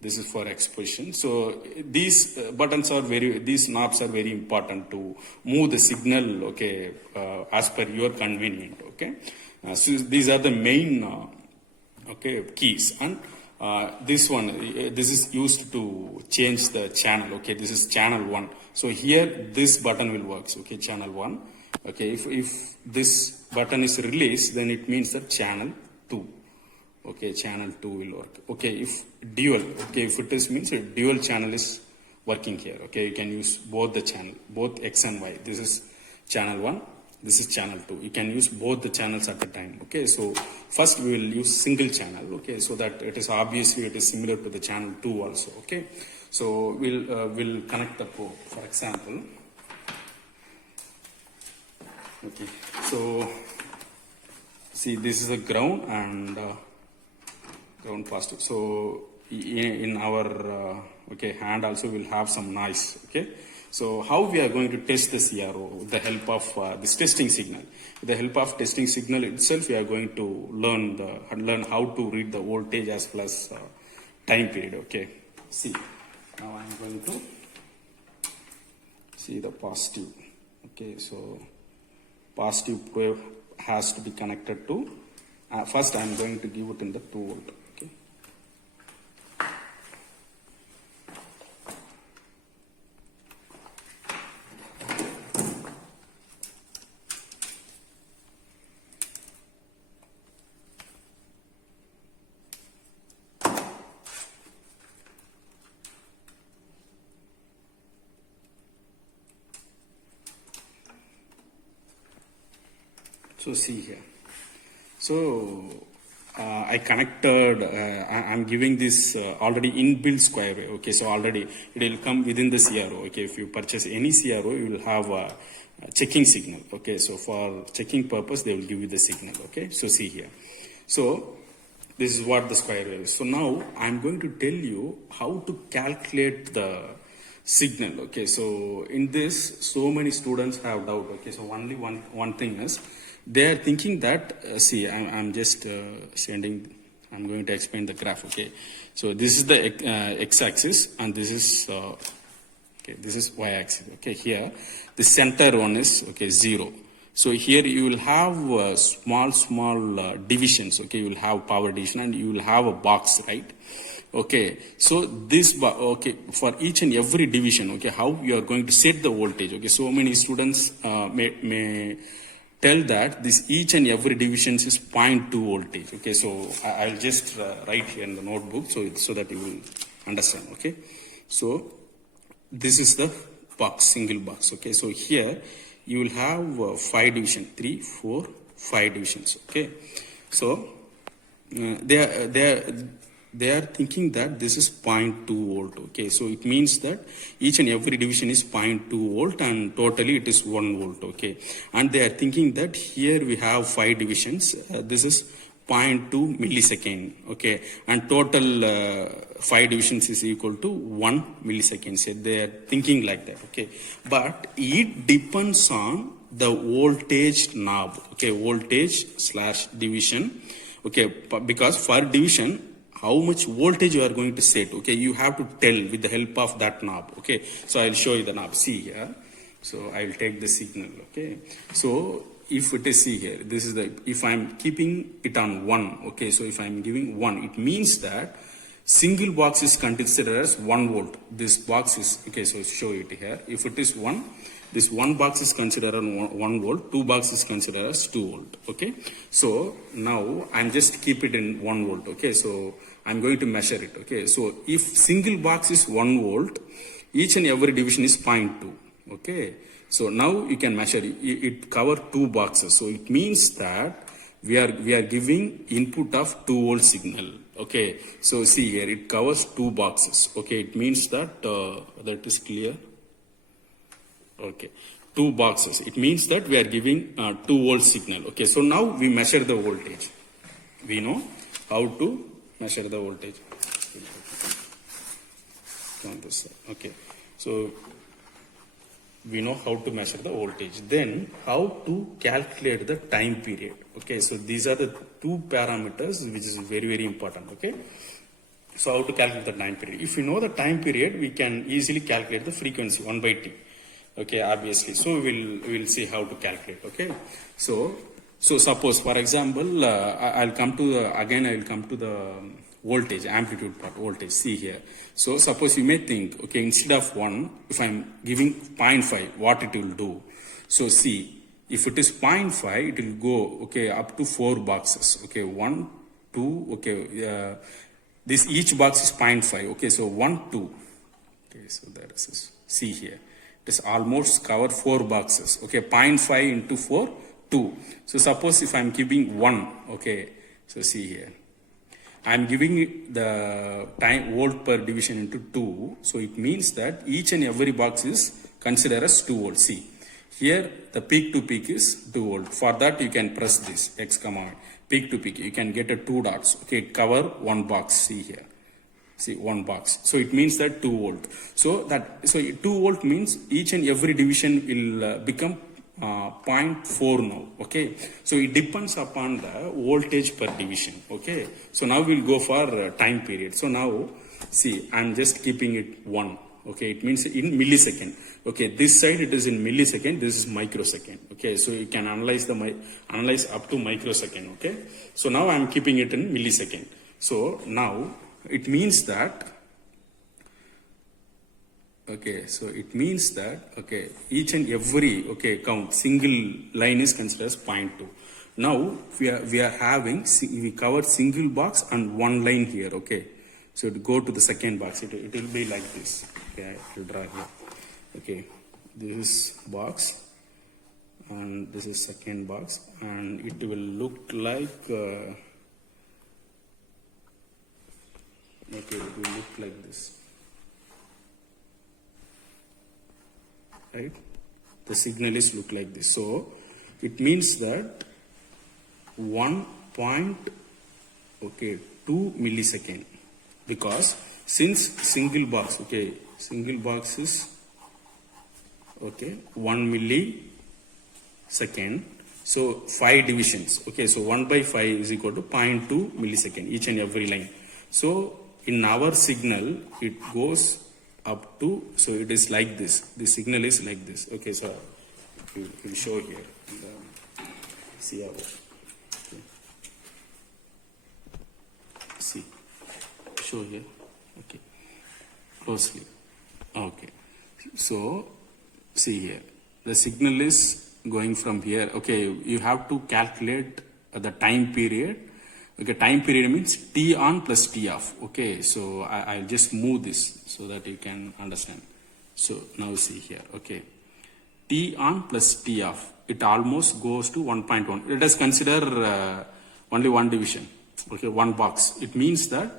this is for x position. So these buttons are these knobs are very important to move the signal. Okay, as per your convenient. Okay, so these are the main okay keys. And this one, this is used to change the channel. Okay, this is channel 1. So here this button will work. Okay, channel 1. Okay, if this button is released, then it means that channel 2. Okay, channel 2 will work. Okay, if dual, okay, if it is means a dual channel is working here. Okay, you can use both the channel, both X and Y. This is channel 1. This is channel 2. You can use both the channels at a time. Okay, so first we will use single channel. Okay, so that it is obviously it is similar to the channel 2 also. Okay, so we'll connect the port. For example, okay, so see, this is a ground and ground positive. So in our okay hand also we'll have some noise. Okay, so how we are going to test the CRO with the help of this testing signal. With the help of testing signal itself, we are going to learn how to read the voltage as well as time period. Okay, see, now I am going to see the positive. Okay, so positive probe has to be connected to First I'm going to give it in the 2 volt. Okay. So see here. So I connected, I'm giving this already inbuilt square wave. Okay, so already it will come within the CRO. Okay, if you purchase any CRO, you will have a checking signal. Okay, so for checking purpose, they will give you the signal. Okay, so see here. So this is what the square wave is. So now I'm going to tell you how to calculate the signal. Okay, so in this, so many students have doubt. Okay, so only one thing is, they are thinking that, see, I'm just sending, I'm going to explain the graph, okay. So this is the x-axis and this is, okay, this is y-axis, okay. Here, the center one is, okay, 0. So here you will have small divisions, okay. You will have power division and you will have a box, right? Okay, so this, okay, for each and every division, okay, how you are going to set the voltage, okay. So many students may tell that this each and every division is 0.2 voltage. Okay, so I'll just write here in the notebook so that you will understand. Okay, so this is the box, single box. Okay, so here you will have 5 division, 3, 4, 5 divisions. Okay, so they are thinking that this is 0.2 volt. Okay, so it means that each and every division is 0.2 volt and totally it is 1 volt. Okay, and they are thinking that here we have 5 divisions. This is 0.2 millisecond. Okay, and total 5 divisions is equal to 1 millisecond. So they are thinking like that. Okay, but it depends on the voltage knob. Okay, voltage / division. Okay, because for division, how much voltage you are going to set, okay, you have to tell with the help of that knob. Okay, so I'll show you the knob. See here, so I will take the signal. Okay, so if it is, see here, this is the, if I'm keeping it on 1, okay, so if I'm giving 1, it means that single box is considered as 1 volt. This box is, okay, so show it here. If it is 1, this 1 box is considered as 1 volt, 2 box is considered as 2 volt. Okay, so now I'm just keep it in 1 volt. Okay, so I'm going to measure it. Okay, so if single box is 1 volt, each and every division is 0.2. Okay, so now you can measure it. It cover 2 boxes. So it means that we are giving input of 2 volt signal. Okay, so see here, it covers 2 boxes. Okay, it means that that is clear. Okay, 2 boxes. It means that we are giving 2 volt signal. Okay, so now we measure the voltage. We know how to measure the voltage. On this side. Okay, so we know how to measure the voltage. Then how to calculate the time period. Okay, so these are the 2 parameters which is very important. Okay, so how to calculate the time period. If you know the time period, we can easily calculate the frequency 1 by T. Okay, obviously. So we'll see how to calculate. Okay, so suppose, for example, I'll come to the voltage, amplitude part, voltage. See here. So suppose you may think, okay, instead of 1, if I'm giving 0.5, what it will do? So see, if it is 0.5, it will go, okay, up to 4 boxes. Okay, 1, 2, okay, this each box is 0.5. Okay, so 1, 2. Okay, so that is, see here. It is almost covered 4 boxes. Okay, 0.5 into 4, 2. So suppose if I'm giving 1, okay, so see here, I'm giving the time volt per division into 2. So it means that each and every box is considered as 2 volt. See, here the peak to peak is 2 volt. For that you can press this X command, peak to peak. You can get a 2 dots. Okay, cover 1 box. See here. See, 1 box. So it means that 2 volt. So 2 volt means each and every division will become 0.4 now. Okay, so it depends upon the voltage per division. Okay, so now we'll go for time period. So now see, I'm just keeping it 1. Okay, it means in millisecond. Okay, this side it is in millisecond, this is microsecond. Okay, so you can analyze analyze up to microsecond. Okay, so now I am keeping it in millisecond. So now it means that, okay, so it means that, okay, each and every, okay, count, single line is considered as 0.2. Now we are having, we covered single box and one line here. Okay, so to go to the second box, it will be like this. Okay, I will draw here. Okay, this is box and this is second box, and it will look like okay, it will look like this, right? The signal is look like this. So it means that 1.2 millisecond, because since single box, okay, single box is, okay, 1 millisecond, so 5 divisions. Okay, so 1 by 5 is equal to 0.2 millisecond each and every line. So in our signal it goes up to, so it is like this, the signal is like this. Okay, so we'll show here the CRO. Okay. See, show here. Okay, closely. Okay, so see here, the signal is going from here. Okay, you have to calculate the time period. Okay, time period means T on plus T off. Okay, so I'll just move this so that you can understand. So now see here. Okay, T on plus T off, it almost goes to 1.1. Let us consider only one division. Okay, one box. It means that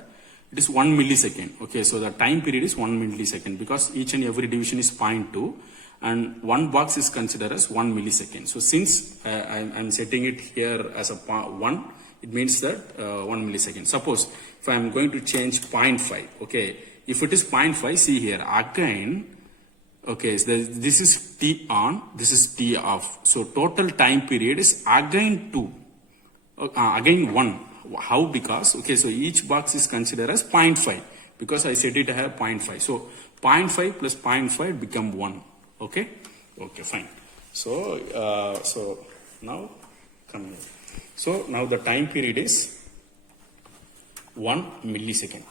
it is 1 millisecond. Okay, so the time period is 1 millisecond because each and every division is 0.2 and one box is considered as 1 millisecond. So since I'm setting it here as a 1, it means that 1 millisecond. Suppose if I am going to change 0.5, okay, if it is 0.5, see here again, okay, so this is T on, this is T off. So total time period is again 2, again 1. How? Because, okay, so each box is considered as 0.5 because I set it here 0.5. So 0.5 plus 0.5 become 1. Okay, okay, fine. So so now come here. So now the time period is 1 millisecond.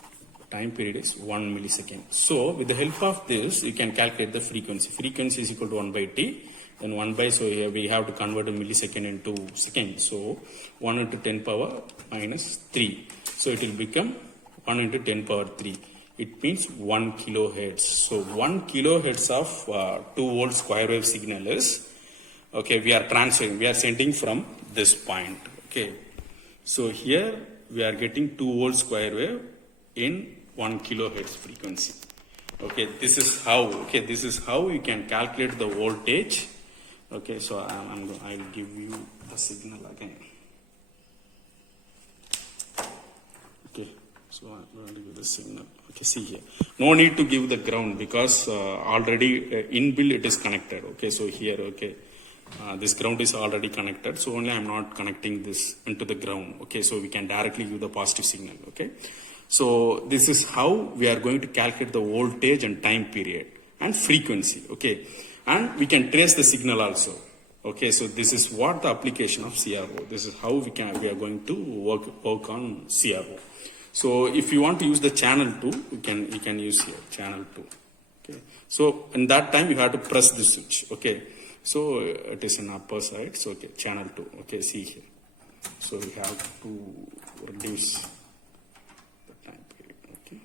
Time period is 1 millisecond. So with the help of this, you can calculate the frequency. Frequency is equal to 1 by T. Then 1 by, so here we have to convert a millisecond into second. So 1 into 10 power minus 3. So it will become 1 into 10 power 3. It means 1 kilohertz. So 1 kilohertz of 2 volt square wave signal is, okay, we are transferring, we are sending from this point. Okay, so here we are getting 2 volt square wave in 1 kilohertz frequency. Okay, this is how, okay, this is how you can calculate the voltage. Okay, so I'll give you the signal again. Okay, so I'm going to give the signal. Okay, see here. No need to give the ground because already inbuilt it is connected. Okay, so here, okay, this ground is already connected. So only I'm not connecting this into the ground. Okay, so we can directly give the positive signal. Okay, so this is how we are going to calculate the voltage and time period and frequency. Okay, and we can trace the signal also. Okay, so this is what the application of CRO. This is how we are going to work on CRO. So if you want to use the channel 2, you can use here channel 2. Okay, so in that time you have to press the switch. Okay, so it is in upper side. So okay, channel 2. Okay, see here. So we have to reduce the time period. Okay.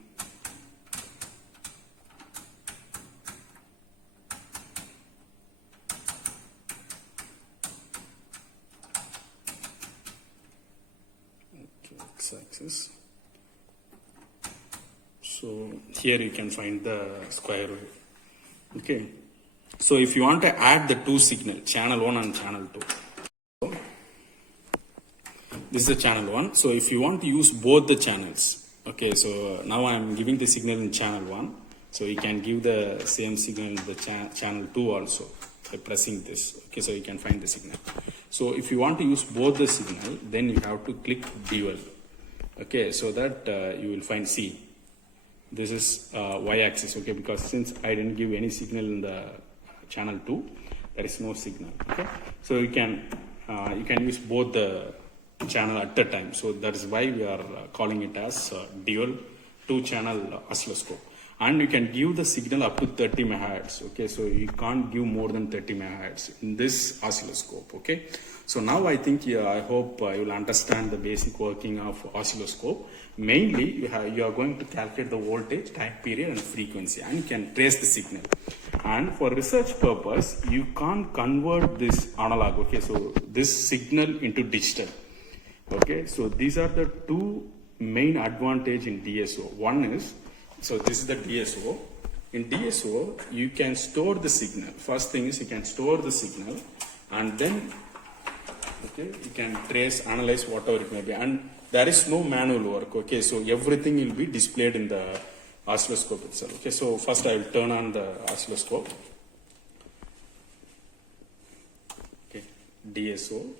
Okay, x-axis. So here you can find the square wave. Okay, so if you want to add the two signal, channel 1 and channel 2. So this is the channel 1. So if you want to use both the channels, okay, so now I am giving the signal in channel 1. So you can give the same signal in the channel 2 also by pressing this. Okay, so you can find the signal. So if you want to use both the signal, then you have to click dual. Okay, so that you will find C. this is y-axis, okay, because since I didn't give any signal in the channel 2, there is no signal, okay. So you can use both the channel at a time. So that is why we are calling it as dual 2-channel oscilloscope. And you can give the signal up to 30 megahertz, okay. So you can't give more than 30 megahertz in this oscilloscope, okay. So now I think, I hope you will understand the basic working of oscilloscope. Mainly, you are going to calculate the voltage, time period, and frequency, and you can trace the signal. And for research purpose, you can't convert this analog, okay. So this signal into digital, okay. So these are the two main advantage in DSO. One is, so this is the DSO. In DSO, you can store the signal. First thing is you can store the signal, and then, okay, you can trace, analyze, whatever it may be, and there is no manual work, okay. So everything will be displayed in the oscilloscope itself, okay. So first I will turn on the oscilloscope, okay, DSO,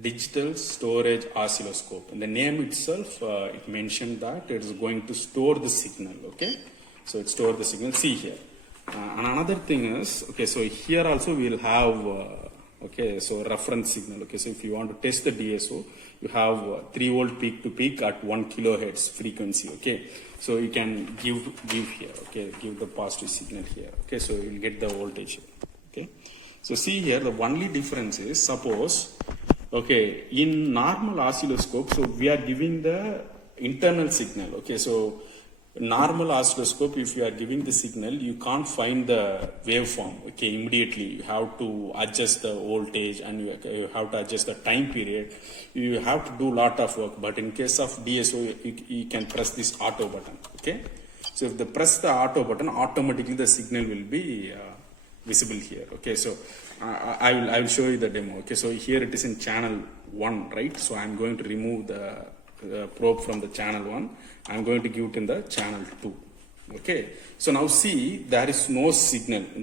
digital storage oscilloscope. And the name itself, it mentioned that it is going to store the signal, okay. So it store the signal, see here. And another thing is, okay, so here also we will have, okay, so reference signal, okay. So if you want to test the DSO, you have 3 volt peak to peak at 1 kilohertz frequency, okay. So you can give here, okay, give the positive signal here, okay. So you will get the voltage, okay. So see here, the only difference is, suppose, okay, in normal oscilloscope, so we are giving the internal signal, okay. So normal oscilloscope, if you are giving the signal, you can't find the waveform, okay, immediately. You have to adjust the voltage, and you have to adjust the time period. You have to do lot of work. But in case of DSO, you can press this auto button, okay. So if they press the auto button, automatically the signal will be visible here, okay. So I will show you the demo, okay. So here it is in channel 1, right. So I'm going to remove the probe from the channel 1. I'm going to give it in the channel 2, okay. So now see, there is no signal in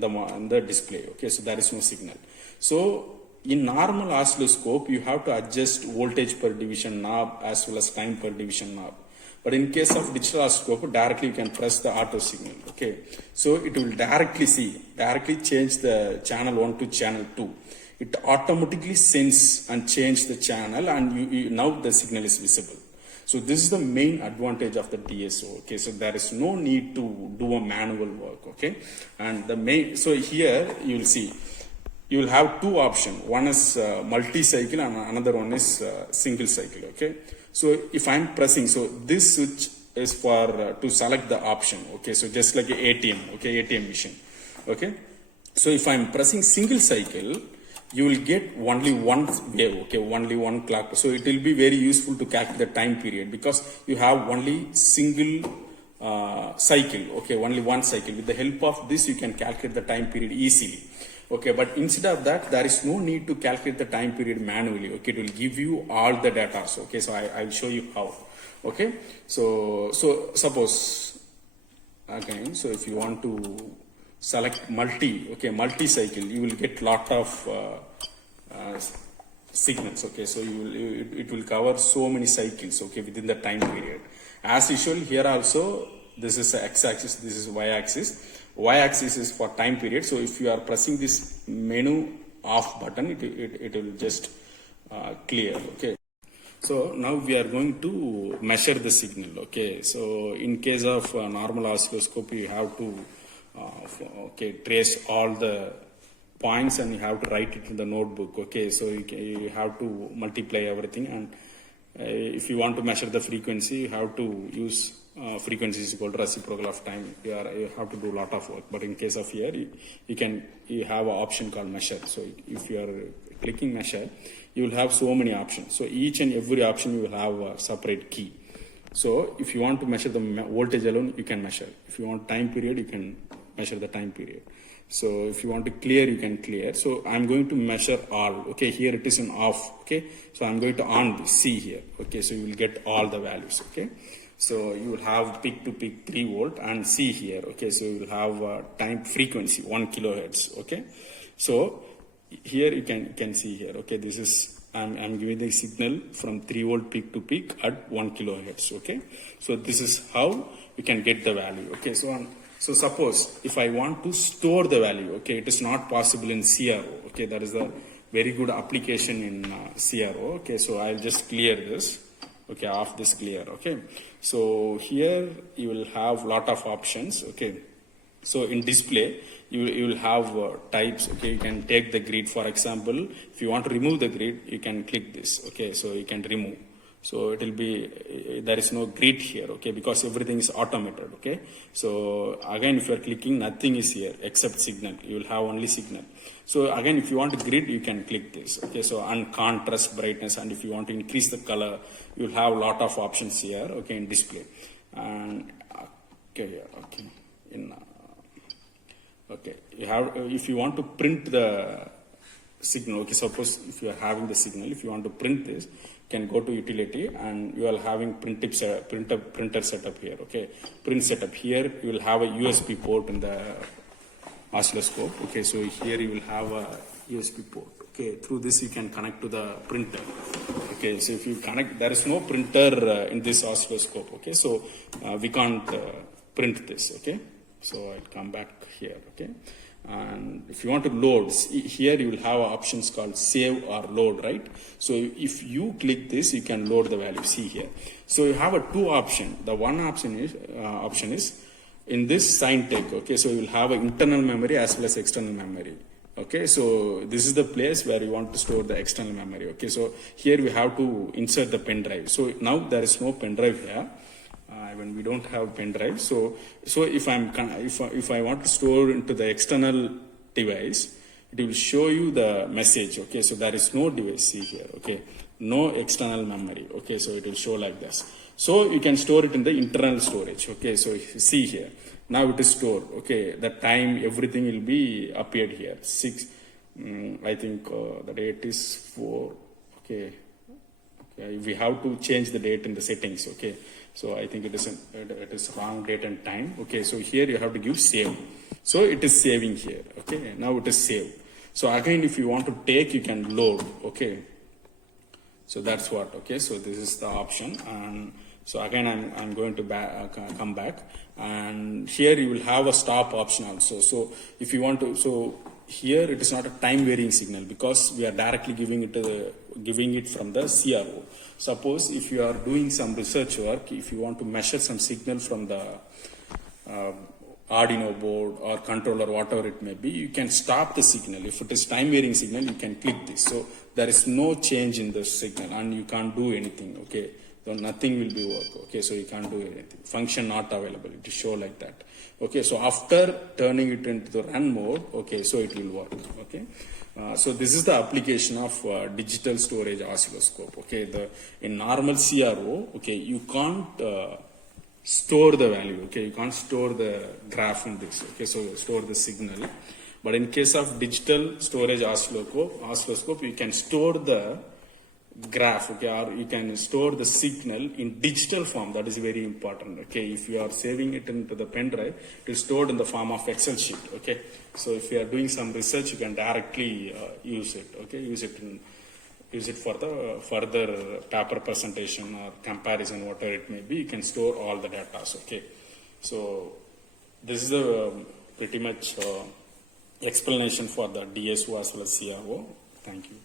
the display, okay. So there is no signal. So in normal oscilloscope, you have to adjust voltage per division knob as well as time per division knob. But in case of digital oscilloscope, directly you can press the auto signal, okay. So it will directly change the channel 1 to channel 2. It automatically sense and change the channel, and now the signal is visible. So this is the main advantage of the DSO, okay. So there is no need to do a manual work, okay. And the main, so here you will see, you will have two options. One is multi-cycle and another one is single cycle, okay. So if I'm pressing, so this switch is for to select the option, okay. So just like a ATM, okay, ATM machine, okay. So if I'm pressing single cycle, you will get only one wave, okay, only one clock. So it will be very useful to calculate the time period, because you have only single cycle, okay, only one cycle. With the help of this, you can calculate the time period easily, okay. But instead of that, there is no need to calculate the time period manually, okay. It will give you all the data, so, okay. So I will show you how, okay. So suppose, again, so if you want to select multi-cycle, you will get lot of signals, okay. So it will cover so many cycles, okay, within the time period. As usual, here also, this is x-axis, this is y-axis. Y-axis is for time period. So if you are pressing this menu off button, it will just clear, okay. So now we are going to measure the signal, okay. So in case of normal oscilloscope, you have to okay, trace all the points, and you have to write it in the notebook, okay. So you have to multiply everything, and if you want to measure the frequency, you have to use frequency is equal to reciprocal of time. You have to do a lot of work. But in case of here, you have an option called measure. So if you are clicking measure, you will have so many options. So each and every option you will have a separate key. So if you want to measure the voltage alone, you can measure. If you want time period, you can measure the time period. So if you want to clear, you can clear. So I'm going to measure all, okay. Here it is in off, okay. So I'm going to on this, see here, okay. So you will get all the values, okay. So you will have peak to peak 3 volt, and see here, okay. So you will have time frequency 1 kilohertz, okay. So here you can see here, okay. This is I'm giving the signal from 3 volt peak to peak at 1 kilohertz. Okay, so this is how you can get the value. Okay, so suppose if I want to store the value, okay, it is not possible in CRO. Okay, that is the very good application in CRO. Okay, so I'll just clear this. Okay, off this clear. Okay, so here you will have lot of options. Okay, so in display you will have types. Okay, you can take the grid. For example, if you want to remove the grid, you can click this. Okay, so you can remove. So it will be, there is no grid here, okay, because everything is automated. Okay, so again, if you are clicking, nothing is here except signal. You will have only signal. So again, if you want a grid, you can click this. Okay, so and contrast, brightness, and if you want to increase the color, you will have a lot of options here. Okay, in display. And okay, okay, in okay, you have, if you want to print the signal, okay, suppose if you are having the signal, if you want to print this, you can go to utility and you are having printer setup here. Okay, print setup here, you will have a USB port in the oscilloscope. Okay, so here you will have a USB port. Okay, through this you can connect to the printer. Okay, so if you connect, there is no printer in this oscilloscope. Okay, so we can't print this. Okay, so I'll come back here. Okay, and if you want to load, here you will have options called save or load, right? So if you click this, you can load the value. See here. So you have a two option. The one option is in this Signtech. Okay, so you will have an internal memory as well as external memory. Okay, so this is the place where you want to store the external memory. Okay, so here we have to insert the pen drive. So now there is no pen drive here. When we don't have pen drive, so if I want to store into the external device, it will show you the message. Okay, so there is no device. See here. Okay, no external memory. Okay, so it will show like this. So you can store it in the internal storage. Okay, so if you see here, now it is stored. Okay, the time, everything will be appeared here. 6. I think the date is 4. Okay. Okay, we have to change the date in the settings. Okay, so I think it is wrong date and time. Okay, so here you have to give save. So it is saving here. Okay, now it is saved. So again, if you want to take, you can load. Okay, so that's what. Okay, so this is the option. And so again, I'm going to come back, and here you will have a stop option also. So if you want to, so here it is not a time varying signal because we are directly giving it from the CRO. Suppose if you are doing some research work, if you want to measure some signal from the Arduino board or controller, whatever it may be, you can stop the signal. If it is time varying signal, you can click this. So there is no change in the signal and you can't do anything. Okay, so nothing will be work. Okay, so you can't do anything. Function not available. It will show like that. Okay, so after turning it into the run mode, okay, so it will work. Okay, so this is the application of digital storage oscilloscope. Okay, in normal CRO, okay, you can't store the value. Okay, you can't store the graph in this. Okay, so store the signal. But in case of digital storage oscilloscope, you can store the graph. Okay, or you can store the signal in digital form. That is very important. Okay, if you are saving it into the pen drive, it is stored in the form of Excel sheet. Okay, so if you are doing some research, you can directly use it. Okay, use it for the further paper presentation or comparison, whatever it may be. You can store all the data. Okay, so this is the pretty much explanation for the DSO as well as CRO. Thank you.